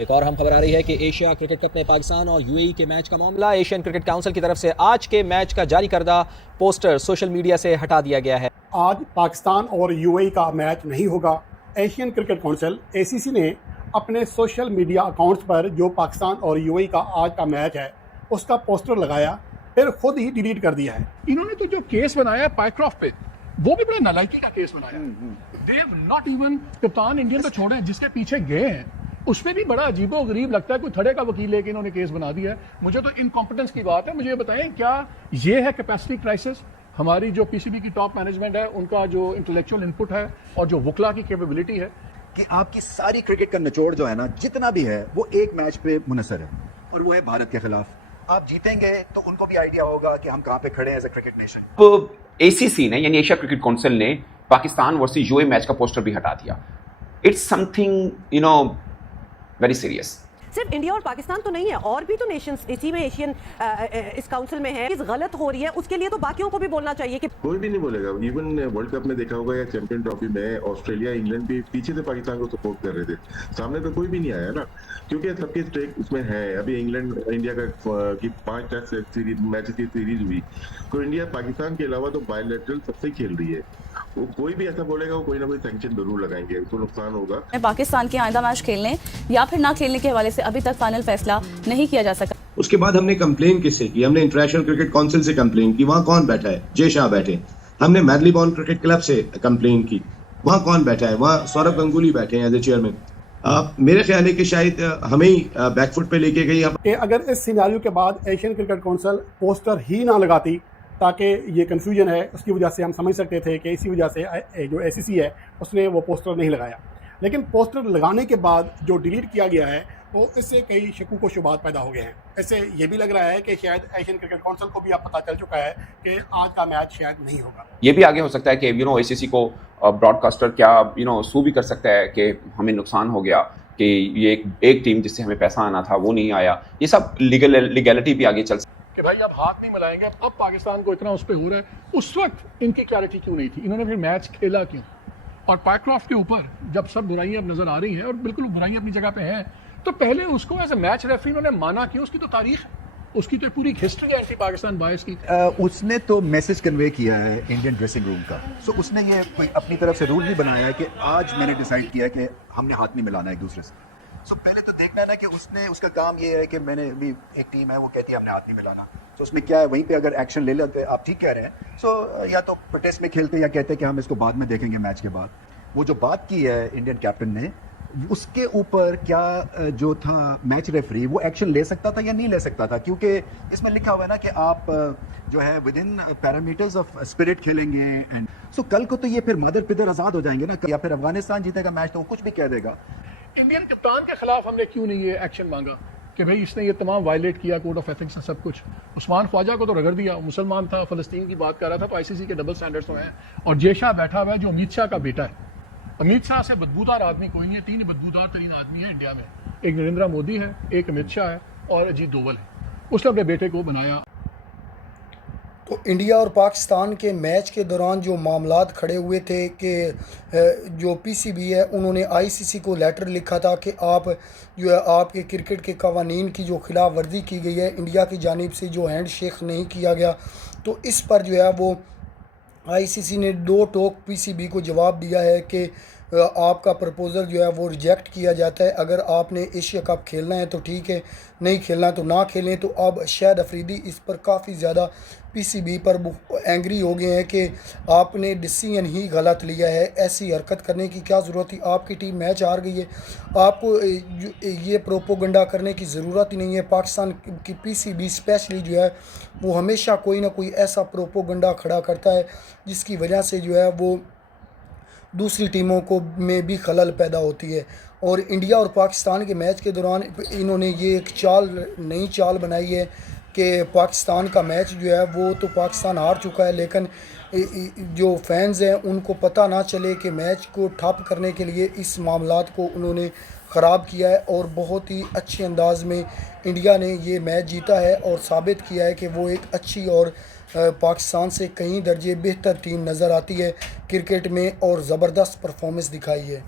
एक और अहम खबर आ रही है कि एशिया क्रिकेट कप में पाकिस्तान और यूएई के मैच का मामला। एशियन क्रिकेट काउंसिल की तरफ से आज के मैच का जारी करदा पोस्टर सोशल मीडिया से हटा दिया गया है। आज पाकिस्तान और यूएई का मैच नहीं होगा। एशियन क्रिकेट काउंसिल एसीसी ने अपने सोशल मीडिया अकाउंट्स पर जो पाकिस्तान और यूएई का आज का मैच है उसका पोस्टर लगाया, फिर खुद ही डिलीट कर दिया है। इन्होंने तो जो केस बनाया पाइक्रॉफ्ट पे, वो भी बड़ा नालायकी का केस बनाया। दे हैव नॉट इवन, कप्तान इंडियन तो छोड़े, जिसके पीछे गए हैं उसमें भी बड़ा अजीबो गरीब लगता है। कोई थड़े का वकील लेके इन्होंने केस बना दिया है। मुझे तो इनकॉम्पिटेंस की बात है। मुझे ये बताएं, क्या ये है कैपेसिटी क्राइसिस? हमारी जो पीसीबी की टॉप मैनेजमेंट है, उनका जो इंटेलेक्चुअल इनपुट है और जो वकला की कैपेबिलिटी है कि आपकी सारी क्रिकेट का निचोड़ जो है ना, जितना भी है वो एक मैच पे मुनसर है, और वो है भारत के खिलाफ। आप जीतेंगे तो उनको भी आइडिया होगा कि हम कहाँ पे खड़े हैं as a cricket nation. ACC ने यानी एशिया क्रिकेट काउंसिल ने पाकिस्तान वर्सेस यूएई मैच का पोस्टर भी हटा दिया। It's something very serious. सिर्फ इंडिया और पाकिस्तान तो नहीं है, और भी तो नेशंस इसी में एशियन इस काउंसिल में है। इस गलत हो रही है, उसके लिए तो बाकियों को भी बोलना चाहिए कि कोई भी नहीं बोलेगा। इवन वर्ल्ड कप में देखा होगा या चैंपियन ट्रॉफी में ऑस्ट्रेलिया इंग्लैंड भी पीछे से पाकिस्तान को सपोर्ट कर रहे थे, सामने तो कोई भी नहीं आया ना, क्योंकि सबके स्टेक उसमें है। अभी इंग्लैंड इंडिया का की 5 टेस्ट सीरीज मैचेस की सीरीज हुई, तो इंडिया पाकिस्तान के अलावा तो बायलैटरल सबसे खेल रही है। वो कोई भी ऐसा बोलेगा वो कोई ना कोई सैंक्शन जरूर लगाएंगे, उसको नुकसान होगा। पाकिस्तान के आइंदा मैच खेलने या फिर ना खेलने के हवाले से अभी तक फाइनल फैसला नहीं किया जा सका। उसके बाद हमने कंप्लेन किससे की? हमने इंटरनेशनल क्रिकेट काउंसिल से कंप्लेन की। वहाँ कौन बैठा है? जय शाह बैठे। हमने मैडलीबॉर्न क्रिकेट क्लब से कंप्लेन की। वहाँ कौन बैठा है? वहाँ सौरभ गंगुली बैठे हैं एज ए चेयरमैन। मेरे ख्याल है कि शायद हमें ही बैकफुट पे लेके गई। अगर इस सिनेरियो के बाद एशियन क्रिकेट काउंसिल पोस्टर ही ना लगाती, ताकि ये कन्फ्यूजन है उसकी वजह से हम समझ सकते थे कि इसी वजह से जो एसीसी है उसने वो पोस्टर नहीं लगाया। लेकिन पोस्टर लगाने के बाद जो डिलीट किया गया है, तो इससे कई शक्कों को शुबात पैदा हो गए हैं। इससे ये भी लग रहा है कि शायद एशियन क्रिकेट काउंसिल को भी अब पता चल चुका है कि आज का मैच शायद नहीं होगा। ये भी आगे हो सकता है कि एसीसी को ब्रॉडकास्टर क्या सू भी कर सकता है कि हमें नुकसान हो गया कि ये एक टीम जिससे हमें पैसा आना था वो नहीं आया। ये सब लीगैलिटी भी आगे चल सकती कि भाई अब हाथ नहीं मिलाएंगे। अब पाकिस्तान को इतना उस पर हो रहा है, उस वक्त इनकी क्लैरिटी क्यों नहीं थी? इन्होंने फिर मैच खेला क्यों? और पाइक्रॉफ्ट के ऊपर जब सब बुराइयां अब नजर आ रही हैं, और बिल्कुल बुराइयां अपनी जगह पे हैं, तो पहले उसको एज ए मैच रेफरी उन्होंने माना क्यों? उसकी तो तारीख, उसकी तो पूरी हिस्ट्री है एंटी पाकिस्तान बायस की। उसने तो मैसेज कन्वे किया है इंडियन ड्रेसिंग रूम का। सो उसने ये कोई अपनी तरफ से रूल नहीं बनाया है कि आज मैंने डिसाइड किया कि हमने हाथ नहीं मिलाना एक दूसरे से। सो पहले तो देखना है ना कि उसका काम ये है कि मैंने भी, एक टीम है वो कहती है हमने हाथ नहीं मिलाना, तो उसमें क्या है, वहीं पे अगर एक्शन ले लेते, आप ठीक कह रहे हैं। सो या तो प्रोटेस्ट में खेलते या कहते कि हम इसको बाद में देखेंगे मैच के बाद। वो जो बात की है इंडियन कैप्टन ने, उसके ऊपर क्या जो था मैच रेफरी वो एक्शन ले सकता था या नहीं ले सकता था? क्योंकि इसमें लिखा हुआ है ना कि आप जो है with in parameters of spirit खेलेंगे। एंड सो कल को तो ये फिर मदर पिदर आजाद हो जाएंगे ना, या फिर अफगानिस्तान जीतेगा मैच तो वो कुछ भी कह देगा। इंडियन कप्तान के खिलाफ हमने क्यों नहीं ये एक्शन मांगा कि भाई इसने ये तमाम वायलेट किया, कोड ऑफ एथिक्स सब कुछ। उस्मान ख्वाजा को तो रगड़ दिया, मुसलमान था, फलस्तीन की बात कर रहा था, तो आईसीसी के डबल स्टैंडर्ड्स तो हैं। और जय शाह बैठा हुआ है जो अमित शाह का बेटा है। अमित शाह से बदबूदार आदमी कोई नहीं है। 3 बदबूदार तरीन आदमी है इंडिया में, एक नरेंद्र मोदी है, एक अमित शाह है और अजीत डोवल है। उसने अपने बेटे को बनाया। तो इंडिया और पाकिस्तान के मैच के दौरान जो मामलात खड़े हुए थे कि जो पीसीबी है उन्होंने आईसीसी को लेटर लिखा था कि आप जो है आपके क्रिकेट के कवानीन की जो खिलाफ वर्जी की गई है, इंडिया की जानिब से जो हैंड शेक नहीं किया गया, तो इस पर जो है वो आईसीसी ने 2 टोक पीसीबी को जवाब दिया है कि आपका प्रपोज़ल जो है वो रिजेक्ट किया जाता है। अगर आपने एशिया कप खेलना है तो ठीक है, नहीं खेलना तो ना खेलें। तो अब शाहिद अफरीदी इस पर काफ़ी ज़्यादा पीसीबी पर एंग्री हो गए हैं कि आपने डिसीजन ही गलत लिया है, ऐसी हरकत करने की क्या ज़रूरत थी? आपकी टीम मैच हार गई है, आपको ये प्रोपोगंडा करने की ज़रूरत ही नहीं है। पाकिस्तान की पीसीबी स्पेशली जो है वो हमेशा कोई ना कोई ऐसा प्रोपोगंडा खड़ा करता है जिसकी वजह से जो है वो दूसरी टीमों को में भी खलल पैदा होती है। और इंडिया और पाकिस्तान के मैच के दौरान इन्होंने ये एक नई चाल बनाई है कि पाकिस्तान का मैच जो है वो तो पाकिस्तान हार चुका है, लेकिन जो फैंस हैं उनको पता ना चले कि मैच को ठप करने के लिए इस मामलात को उन्होंने ख़राब किया है। और बहुत ही अच्छे अंदाज में इंडिया ने ये मैच जीता है और साबित किया है कि वो एक अच्छी और पाकिस्तान से कई दर्जे बेहतर टीम नज़र आती है क्रिकेट में और ज़बरदस्त परफॉर्मेंस दिखाई है।